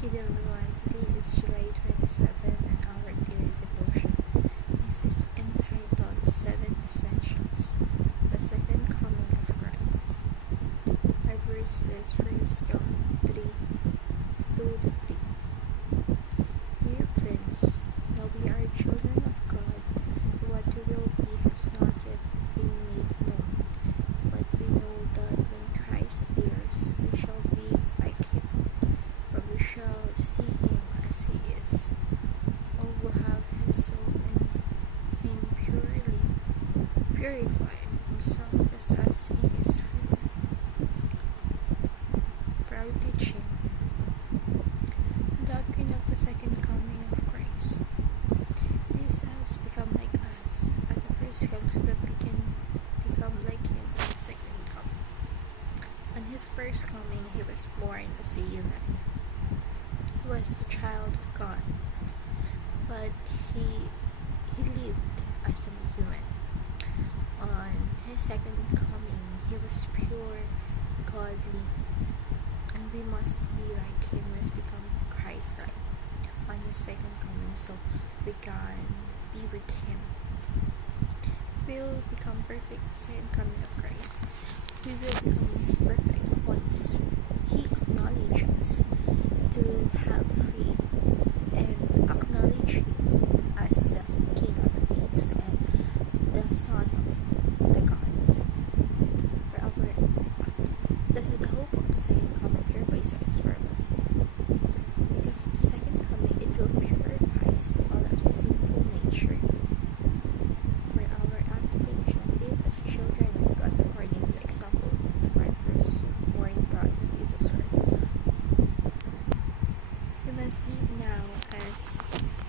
Good everyone, today is July 27 and our daily devotion is entitled 7 Essentials, the Second Coming of Christ. Our verse is 1 John 3, 2-3. Dear friends, now we are children of God, what we will be has not yet been made known, but we know that when Christ appears, we shall be like him, for we shall see him as he is. All who have his soul in him purify himself just as he is pure. Proud teaching. The doctrine of the second coming of Christ. Jesus become like us at the first come so that we can become like him at the second coming. On his first coming, he was born as a human. He was a child of God, but he lived as a human. On his second coming, he was pure, godly, and we must be like him, must become Christ-like on his second coming, so we can be with him. We will become perfect at the second coming of Christ. We will become perfect once he acknowledges to have faith and acknowledge him as the King of Kings and the Son of the God. For our this is the hope of the second coming purifies us for us. Because of the second coming, it will purify all of the sinful nature. For our application, live as children of God according to the example of our firstborn brother Jesus Christ. We must live now as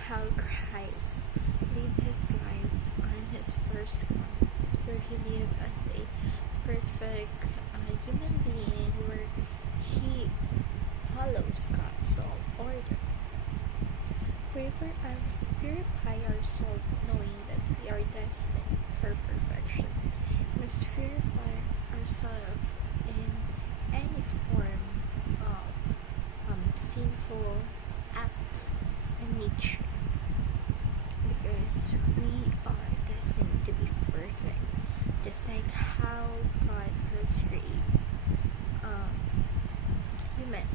how Christ lived his life on his first coming, where he lived as a perfect human being, where he follows God's order. Pray for us to purify our soul, knowing that we are destined for perfection. We must purify ourselves in any form of sinful act and nature, because we are destined to be perfect, just like how God first created human.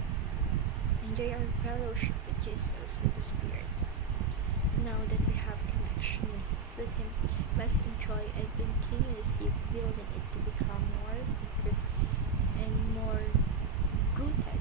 Enjoy our fellowship with Jesus in the Spirit. Now that we have connection with him, must enjoy and continuously building it to become more bigger and more rooted